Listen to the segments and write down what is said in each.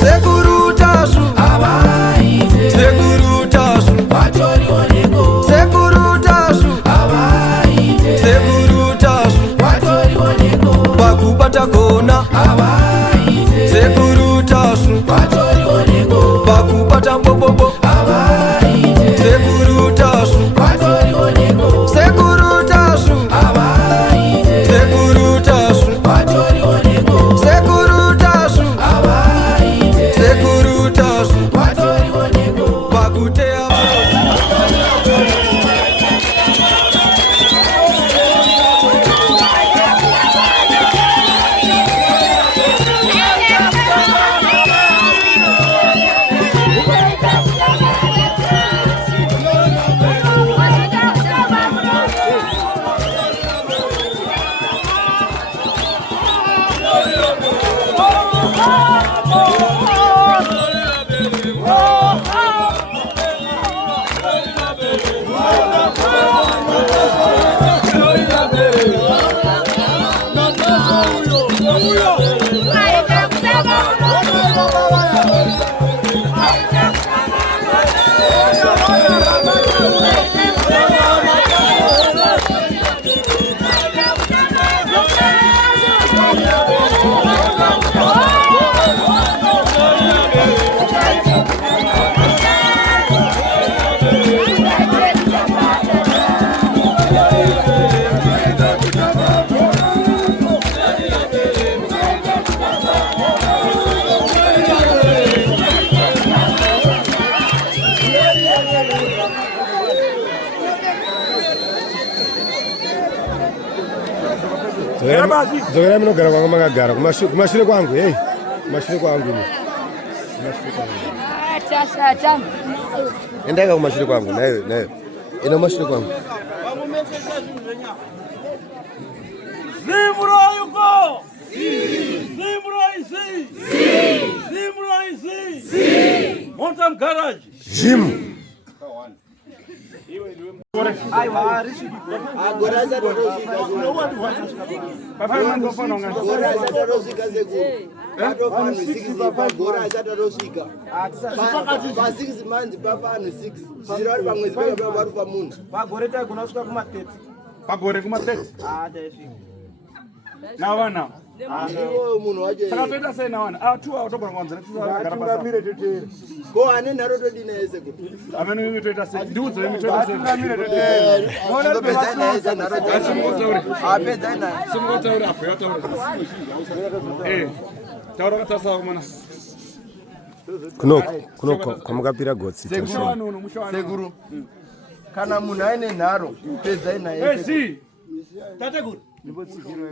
Segurutashu avaite Segurutashu vatorioneko Segurutashu avaite Segurutashu vatorioneko pakubata kona avaite Segurutashu vatorioneko pakubata bobobo avaite Segurutashu vatorioneko Segurutashu avaite Segurutashu vatorioneko Segurutashu avaite Segurutashu vatorioneko pakutea Zogera mino gara kwangu magagara kumashire kwangu hey kumashire kwangu endaka kumashire kwangu nayo ina mashire kwangu Zimro yuko Zimro isi Montam garage Jim pagore kuma-30 na wana saka toita sei na wana 2 hours togora kwanzira atungamire tetere ko ane naro todina ese kuti amene mimi toita sei ndiudze mimi toita sei atungamire tetere ona pesa ese naro asimukotauri apedza ina simukotauri apo yataura taura katasa kumana kuno kwamukapira gotsi sekuru kana munhu aine nharo pedza ina ese tatekuri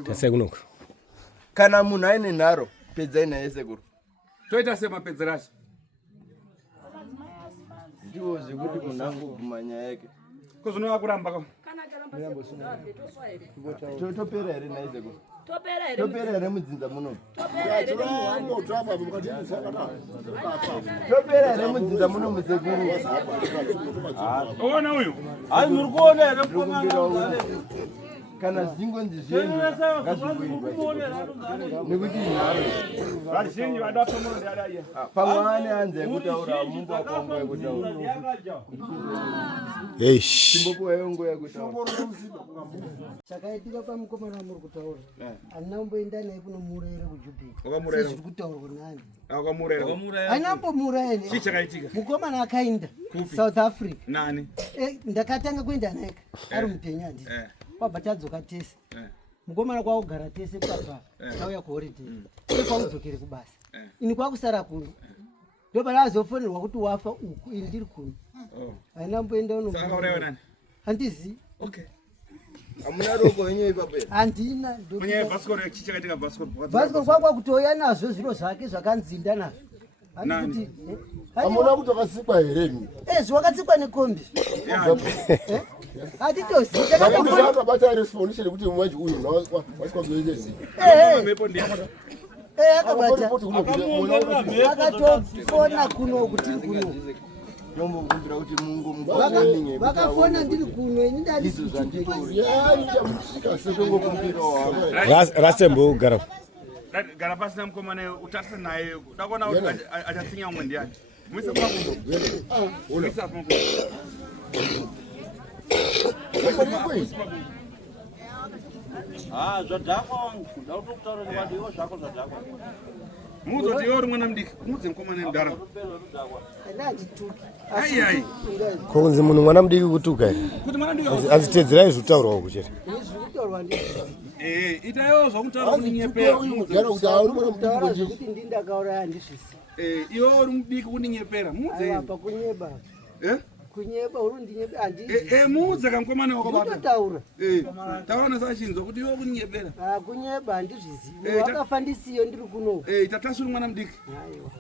tase kunoko kana munhu aine nharo pedza ina ese sekuru toita semapedzero acho ndiwo zvekuti munhangu kumanya yake kuzvinova kuramba topera here naye sekuru topera here mudzinza muno topera here mudzinza muno musekuru ona uyu hai muri kuona here kana zvingonzi zvenyu ngazvikuirwa nekuti nharo vazhinji vadatomodadaiya pamwe ane anza ekutaura mungu akongo ekutaura chimbopuwa yongo yekutaura chakaitika pamukomana muri kutaura handina kumboenda naye kuno murayira kujubhika sezviri kutaurwa nani haina mbomurayeni chii chakaitika mukomana akaenda south africa nani ndakatanga kuenda naye ari mupenyu handisi kwabva tadzoka tese mukomana kwakugara tese papa tauya kuhoriday uye kwakudzokere kubasa ini kwakusara kuno ndobara azofonerwa kuti wafa uku ini ndiri kuno haina mboenda uno handizii hamuna roko wenyewe ipapo handina Vasco chii chakaitika Vasco kwakwa kutoya nazvo zviro zvake zvakanzinda nazvo nani hamuna kuti akasikwa here zvakatsikwa nekombi hatitozikabata respondisheni kuti mwaji uyu wasikwa kuendezi akatofona kuno kuti kuno ndombokumbira kuti mungu vakafona ndiri kuno ini ndandisika setongokumbirawo rasembo ugara Gara pasi na mkomane utatsa naye. Ndakona achasinya umwe ndiani. Mwisa kwa kumbo. Mwisa kwa kumbo. Zvadhakwa ndakutokutaura nevadiwo zvako zvadhakwa. Muzo tiori mwana mdiki. Muze mkomane mdara. Ai. Konzi munhu mwana mudiki kutuka. Kuti mwana mdiki aziteedzerai zvitaurwa kuchete. Itayo zvakutaura kuninyepera. Mugara kuti auri mwana mudiki kuti ndindakauraya handizvisi. Iwo uri mudiki kuninyepera. Muze. Apa kunyeba. Kunyeba uri ndinyeba handi. Muze kamkomane wakabata. Kutotaura. Tawana sachinzo kuti iwo kuninyepera. Kunyeba handizvisi. Wakafandisiyo ndiri kuno. Tatasuri mwana mudiki. Aiwa.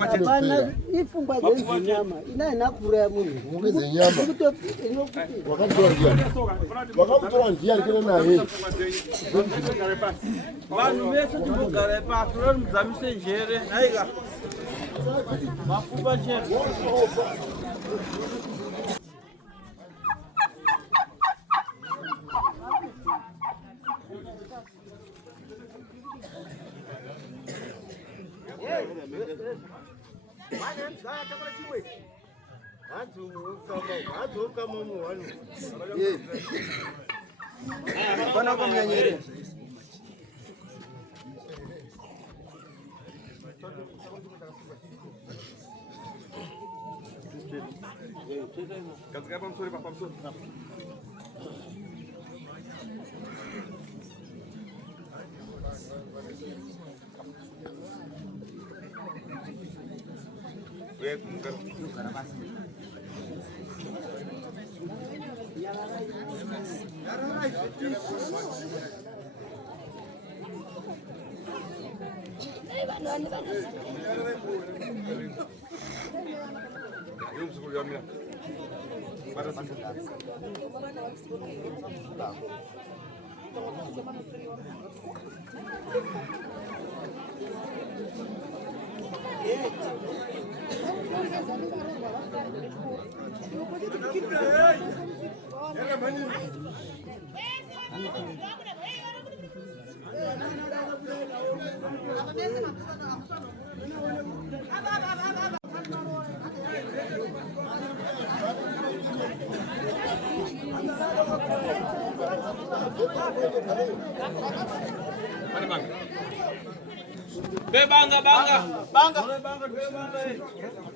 Hapana, ifungwa dzenyama inainakura munhu. Dzenyama. Wakamutora ndiani kene naye. Vanhu vese timbogara ipapo rori mudzamise njere. Haika. Mapfupa chete. Bana kumnyanyere. Katika pamsori papamsori.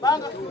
Banga.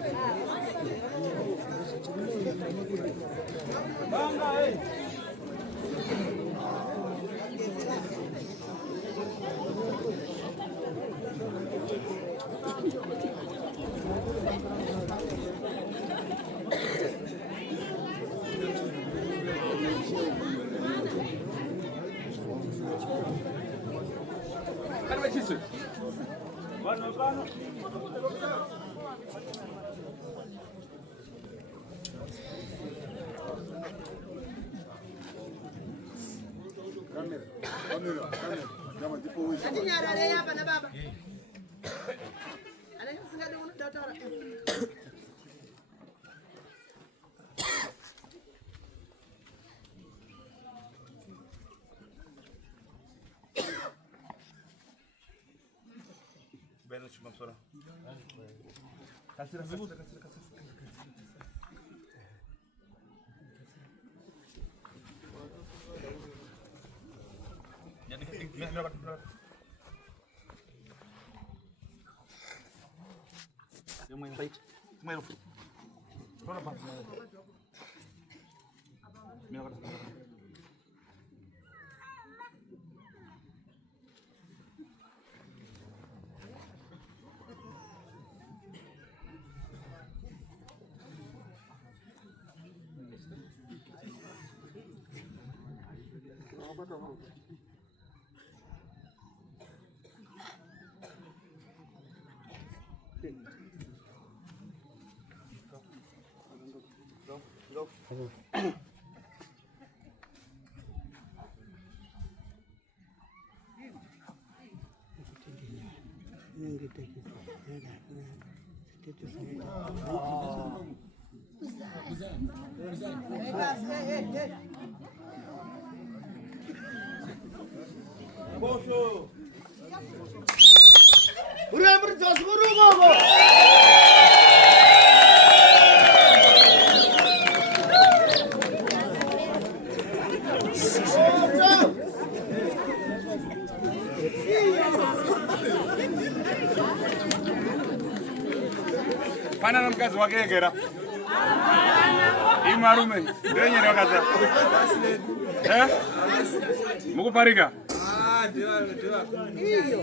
Pana na mkazi wake ngera. Imarume, ndenye ndo kaza. Mukuparika? Ndio.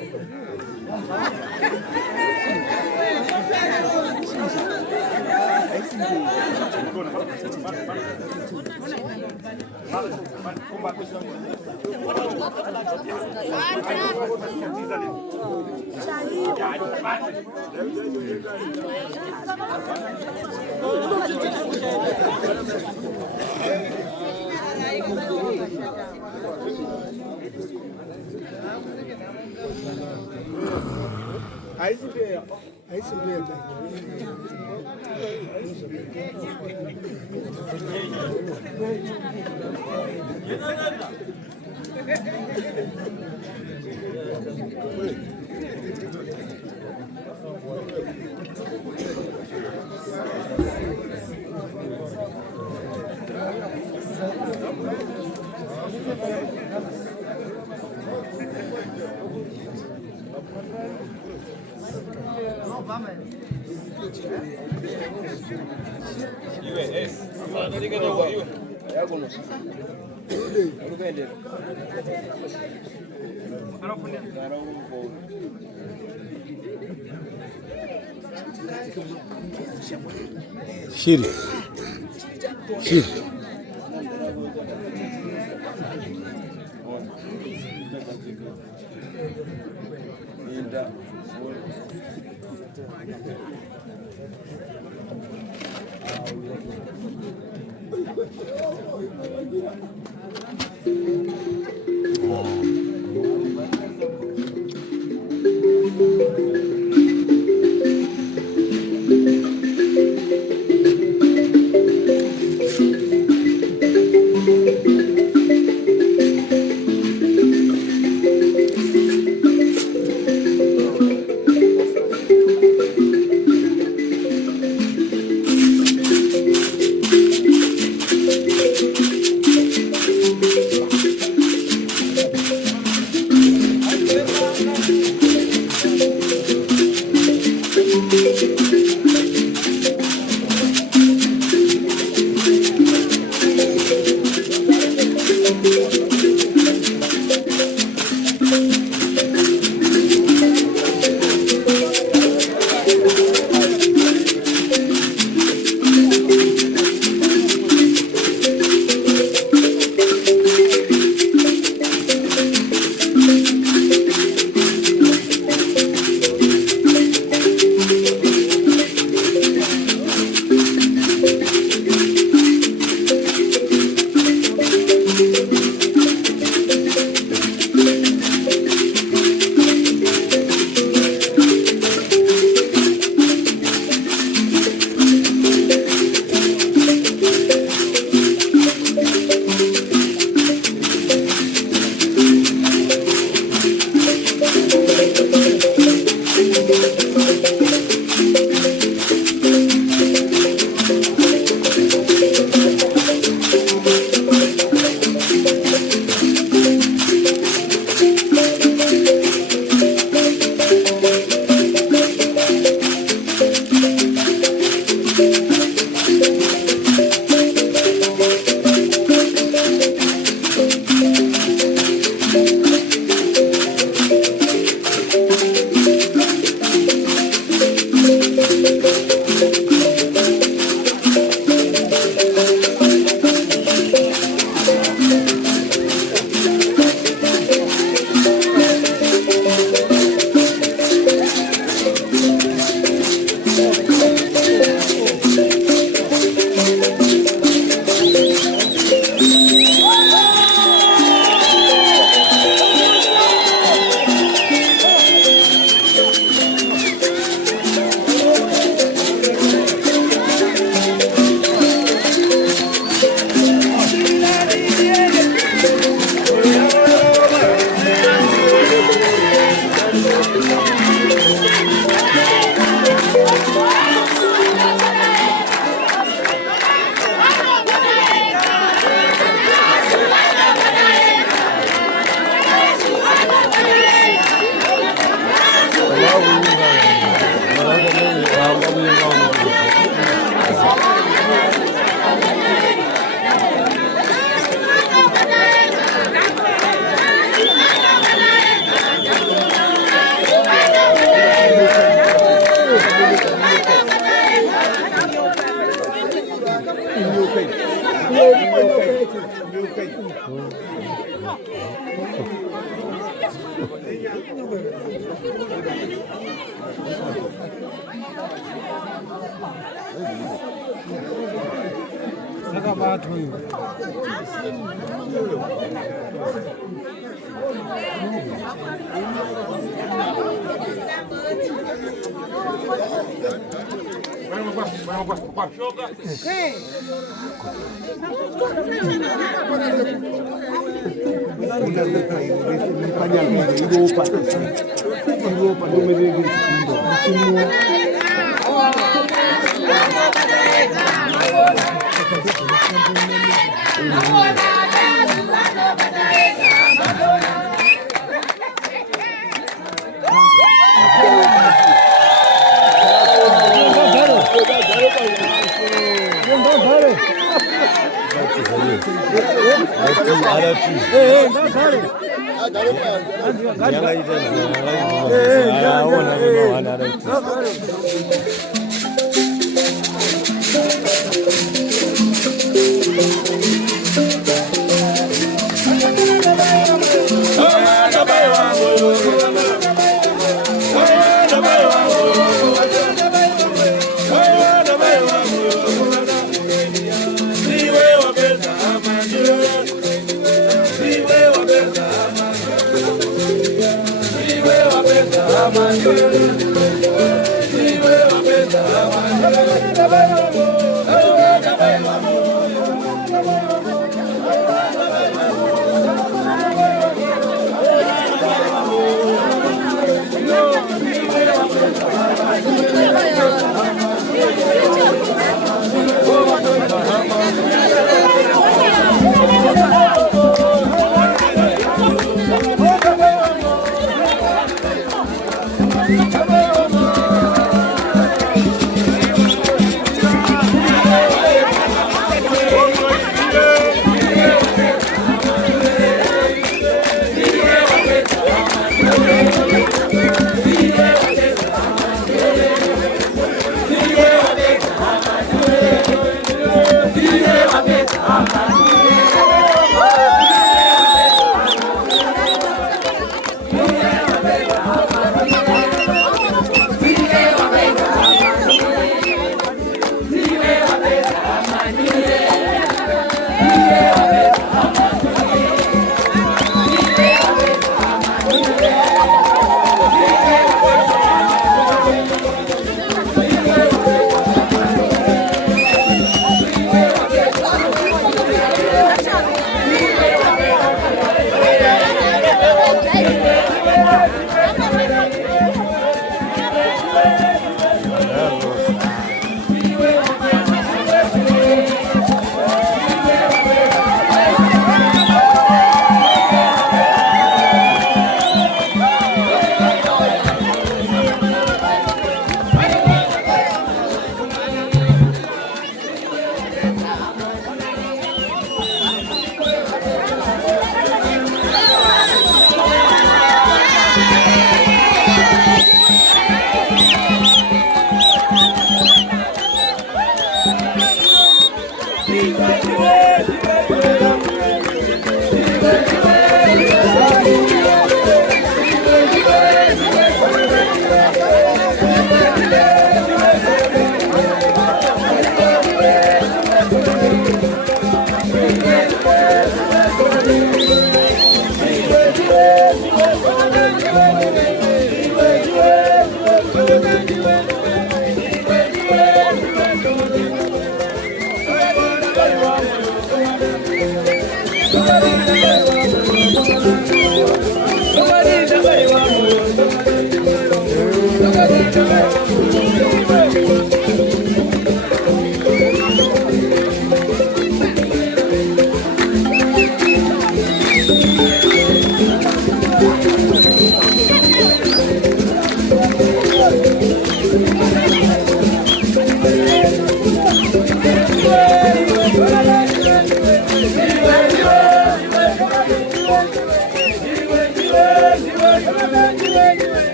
Shiri.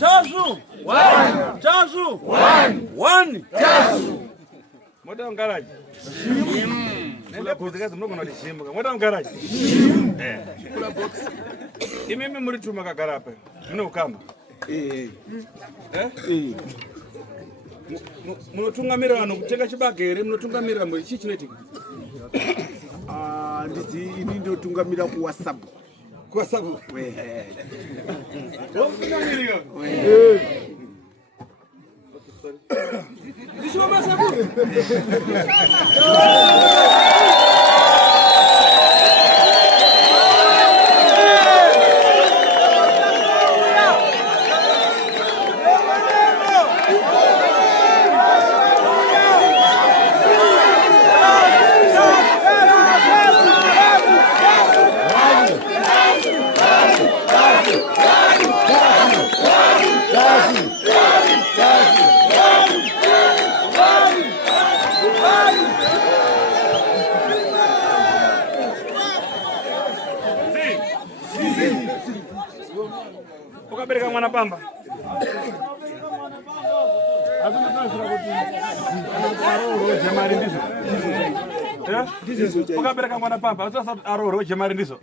Chazu. Chazu. One. Mwata mgaraji. Nenda kuzikaza mnogo nalishimba. Mwata mgaraji. Kula box. Imimi muri chuma kagara hapa. Mno kama. Munotungamira vanhu kutenga chibagere, munotungamira mwe ichi chinoitika. Ndizi ini ndio tungamira ku WhatsApp. Ku WhatsApp. Wofungamira. Ndisho masabu. Ukabereka mwana pamba. Ukabereka mwana pamba. Sasa aroro jemari ndizo.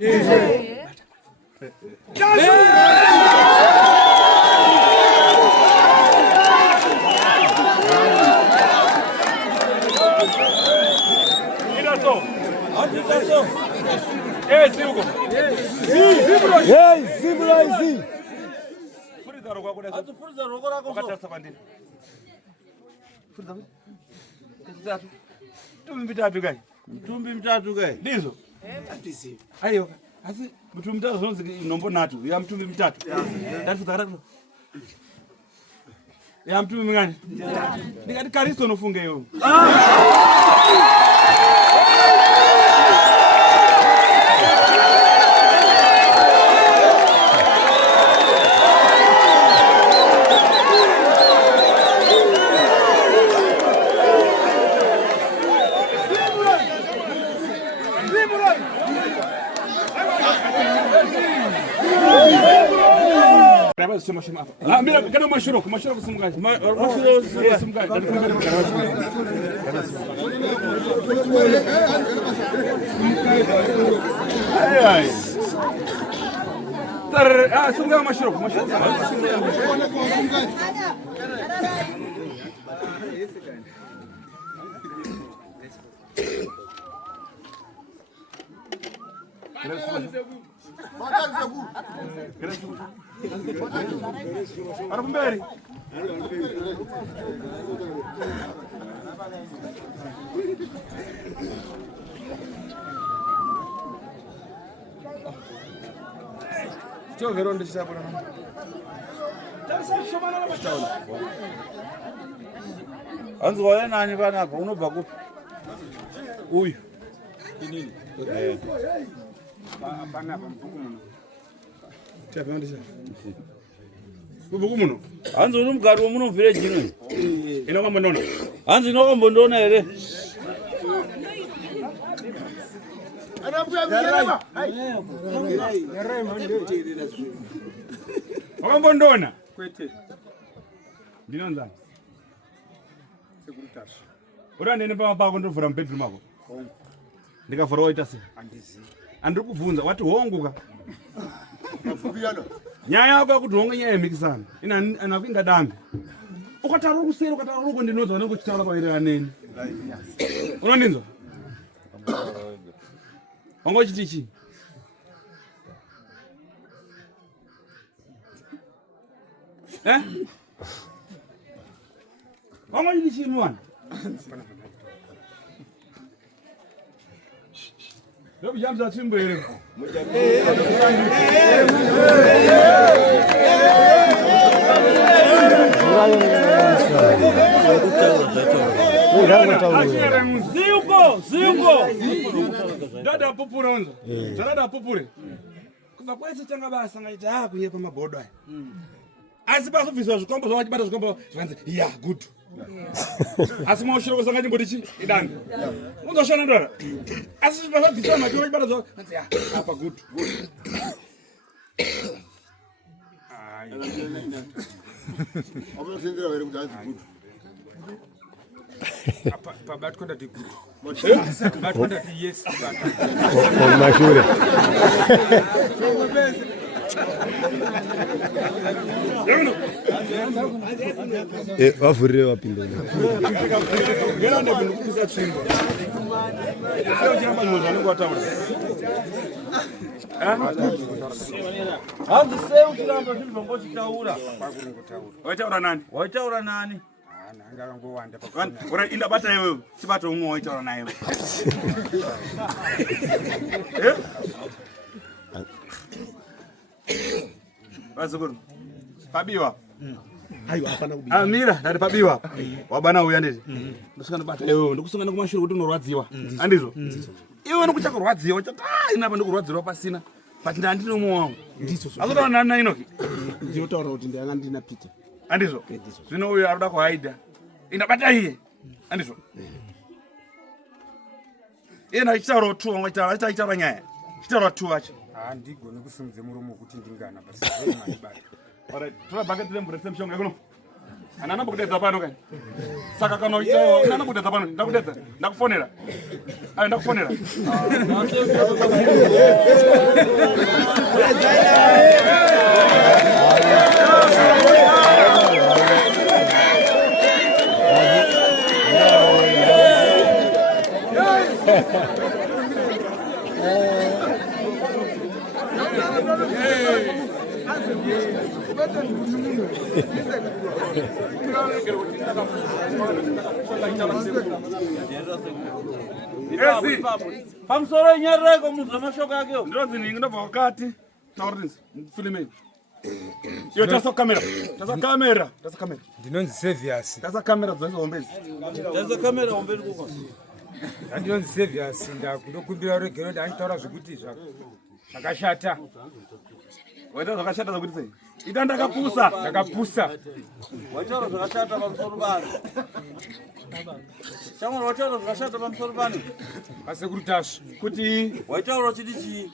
Mtumbi mtatu kai. Ndizo. Ayo. Asi mtumbi mtatu zonzi nombo natu. Ya mtumbi mtatu. Ndatu taratu. Ya mtumbi mngani? Ndikati Kristo nofunge yo. Mira, kana mashuro kusimgaji. Mashuro kusimgaji. Ay. Tar, simgaji mashuro. Arabumberi. Cho veronde chapona. Anzi waya nani bana pa unobva kupi? Uyu. Inini? Bana pambuku muno. Chaveronde cha. Kubuku muno. Anzi uri mugari womuno village ino. Inokombo ndona. Anzi inokombo ndona ere. Wakombo ndona. Kwete. Ndinonza. Securitas. Ura nene pako ndovhura mubedroom mako. Ndikavhura waita sei? Andizi. Andiri kubvunza wati honguka. Mafubiyana. Nyaya yako yakuti honga nyaya yemikisana. Ina anakuinga dambe. Ukataura kuseri ukataura uko ndinonza vanenge uchitaura paerera neni. Unondinzwa? Wanga uchiti chii? Wanga uchiti chii mwana? Ndobu jamza chimbo ere. Ziuko. Dada pupuronzo. Dada pupure. Kuba kwese changa basa ngaita kuye pa mabodo aya. Asi basa ofisa zvikombo zvachibata zvikombo zvanzi yeah good. Asi maushiro kusanga chimboti chi idanga. Undoshana ndara. Asi basa ofisa machibata zvanzi yeah apa good. Amunotendera here kuti hanzi good. Pabatwa ndati good. Pabatwa ndati yes. Mashure. Wavurire wapinde. Ngera ndabino kupisa tsvimbo. Sio chamba mwana anenge wataura. Hanzi sei uchiramba zvinhu zvambochitaura. Waitaura nani? Waitaura nani? Nanga ngowanda Ora indabata iwewe, chibata umwe waitaura naye. Bazukuru. Pabiwa. Hayo hapana kubika. Amira, ndari pabiwa. Wabana uya ndezi. Ndosangana bata iwewe, ndokusangana kumashure kuti unorwadziwa. Andizo. Iwe nokuchakurwadziwa, ina apa ndokurwadzirwa pasina. Pati andinomo wangu. Ndizo. Akutaura nani na inoki? Ndinotaura kuti ndanga ndina Peter. Andizo. Zvino uyo arikuda kuhaidha. Indabata iye. Andizo. Ena chitaura tu, chitaura nyaya. Chitaura tu wacho. Handigoni kusimudze muromo kuti ndingana basi zveimabata. Ora, tora bucket lembu reception yakuno. Anana bokudedza pano kani. Saka kana ucho, nana bokudedza pano, ndakudedza. Ndakufonera. Ayi ndakufonera. Pamusoro inyareko munhu zvamashoko akewo. Ndinonzi ningi ndobva wakati. Taurisi, filmei. Yo tasa kamera. Tasa kamera. Tasa kamera. Ndinonzi Sevius. Tasa kamera dzose hombezi. Tasa kamera hombezi kuko. Ndinonzi Sevius ndakumbira regero ndanditaura zvekuti zvakashata. Waita zvakashata zvokuti sei? Ita ndakapusa. Ndakapusa. Waitaura zvakashata pamusoro pano. Shamwari waitaura zvakashata pamusoro pano. Pasekuru Tashu. Kuti Waitaura uchiti chii?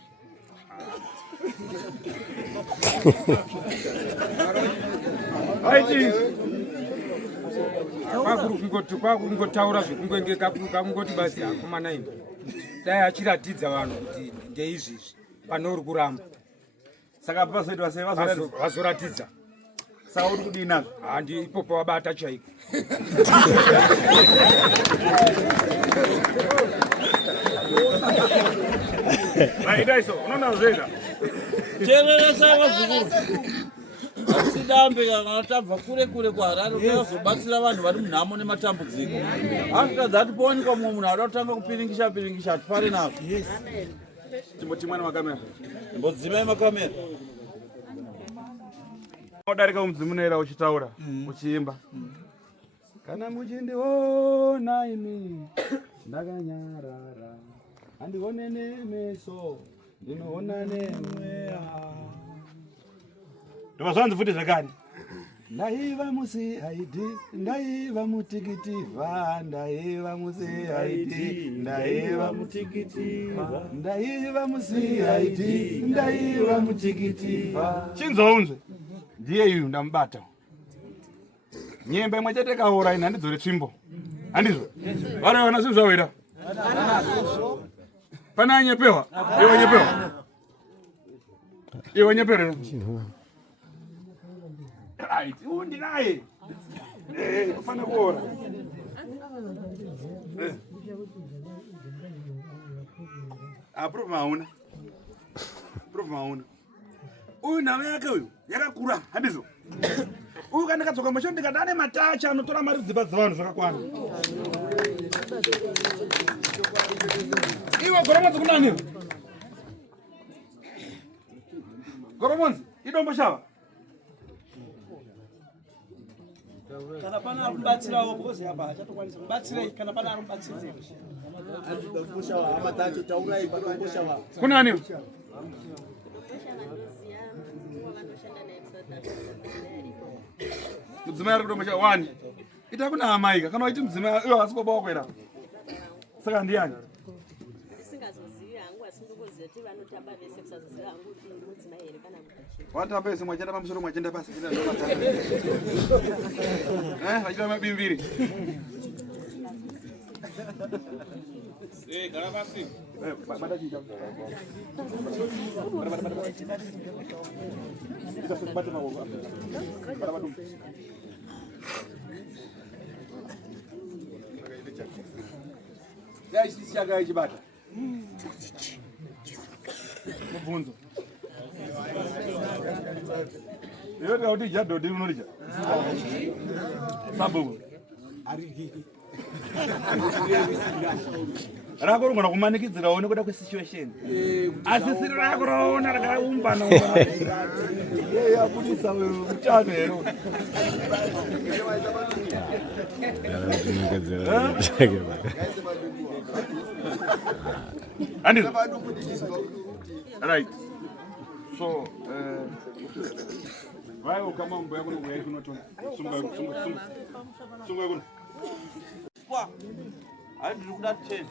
Aiti. Kwakungotaura zvekungenge kakungoti basi akomana ino. Dai achiratidza vanhu kuti ndeizvizvi pano uri kuramba. Saka pazoitwa sei vazoratidza. Saka uri kudii nazvo? Handi ipopo wabata chaiko. Idaiso, unoona zvega. Chereresa vazukuru. Asidambe kana tabva kure kure kwaHarare kuzobatsira vanhu vari munhamo nematambudziko. Asvika atipowanikwa mumwe munhu ada kutanga kupiringisha atifare nazvo. Chimbochimwana makamera. Imbodzimai makamera. Unodarika umudzimunera uchitaura, uchiimba. Kana muchindiona imi ndakanyarara, handione nemeso, ndinoona nemweya. Ndovazvanzi futi zvakare. Ndaiva muCID, ndaiva muTikitivha, ndaiva muCID, ndaiva muTikitivha, ndaiva muCID, ndaiva muTikitivha. Chinzounzve. Ndiye uyu ndamubata. Nyemba imwe chete kaora ina handidzore tsvimbo. Handizvo? Varaona zvinhu zvawira. Pana anyepewa? Iwe nyepewa? Iwe nyepewa? Right, undinaye. Ufana kuora. Proof mauna. Proof mauna. Uyu nhamo yake uyu yakakura handizvo. Uyu kana kadzoka musho ndikadane matacha anotora mari dziba dzavanhu zvakakwana. Iwe goromonzi kunani? Goromonzi idombo shava. Kana pana arubatsirawo because yapa achatokwanisa kubatsira kana pana arubatsira. Kunani? Mudzimai ari kudombo shava 1. Ita kuna amaika kana waiti mudzimai iwe hasi baba wako era. Saka ndiani? Singazoziva hangu asindokuziva kuti vanotamba vese kusazoziva hangu kuti mudzimai here kana kuti. Wata pesa mwajenda pamusoro mwajenda pasi kila ndo matatu. Wajenda mabimbiri. Kana basi. Bada jinja. Guys, this guy is bad. Mubunzo. Yo ga odi jado di unolija. Sabu. Rakoro ngona kumanikidzira one kuda kwesituation. Asisiri rakoro na rakaumba na. Ya budisa wewe mchana ero. Andy. Right. So, vai ukama mbo yako ngwe kunoto. Sunga kuno. Kwa. Ai ndikuda 10.